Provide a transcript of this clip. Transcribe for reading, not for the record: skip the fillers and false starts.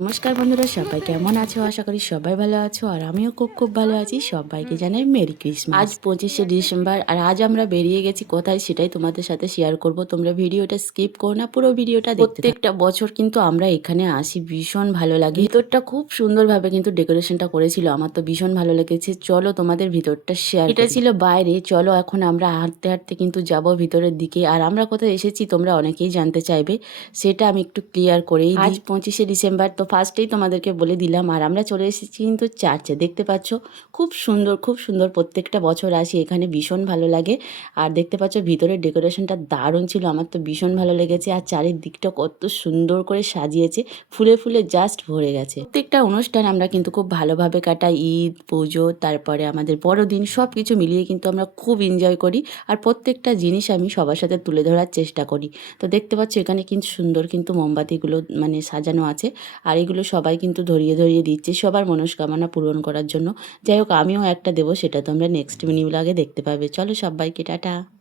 নমস্কার বন্ধুরা, সবাই কেমন আছো? আশা করি সবাই ভালো আছো আর আমিও খুব খুব ভালো আছি। সবাইকে জানাই মেরি ক্রিসমাস। আজ 25শে ডিসেম্বর আর আজ আমরা বেরিয়ে গেছি কোথায় সেটাই তোমাদের সাথে শেয়ার করব। তোমরা ভিডিওটা স্কিপ করো না, পুরো ভিডিওটা দেখতে থাকো। প্রত্যেকটা বছর কিন্তু আমরা এখানে আসি, ভীষণ ভালো লাগে। ভিতরটা খুব সুন্দরভাবে কিন্তু ডেকোরেশনটা করেছিল, আমার তো ভীষণ ভালো লেগেছে। চলো তোমাদের ভিতরটা শেয়ার করি। এটা ছিল বাইরে, চলো এখন আমরা হাঁটতে হাঁটতে কিন্তু যাব ভিতরের দিকে। আর আমরা কোথায় এসেছি তোমরা অনেকেই জানতে চাইবে, সেটা আমি একটু ক্লিয়ার করেই দিই। আজ 25শে ডিসেম্বর, তো ফার্স্টেই তোমাদেরকে বলে দিলাম। আর আমরা চলে এসেছি কিন্তু চার্চে, দেখতে পাচ্ছ খুব সুন্দর খুব সুন্দর। প্রত্যেকটা বছর আসি এখানে, ভীষণ ভালো লাগে। আর দেখতে পাচ্ছ ভিতরের ডেকোরেশনটা দারুণ ছিল, আমার তো ভীষণ ভালো লেগেছে। আর চারিদিকটা কত সুন্দর করে সাজিয়েছে, ফুলে ফুলে জাস্ট ভরে গেছে। প্রত্যেকটা অনুষ্ঠান আমরা কিন্তু খুব ভালোভাবে কাটাই, ঈদ, পুজো, তারপরে আমাদের বড়দিন, সব কিছু মিলিয়ে কিন্তু আমরা খুব এনজয় করি। আর প্রত্যেকটা জিনিস আমি সবার সাথে তুলে ধরার চেষ্টা করি। তো দেখতে পাচ্ছ এখানে কিন্তু সুন্দর কিন্তু মোমবাতিগুলো মানে সাজানো আছে। আর এগুলো সবাই কিন্তু ধরিয়ে ধরিয়ে দিচ্ছে সবার মনস্কামনা পূরণ করার জন্য। যাই হোক, আমিও একটা দেবো, সেটা তোমরা নেক্সট মিনি ব্লগে দেখতে পাবে। চলো সবাইকে টাটা।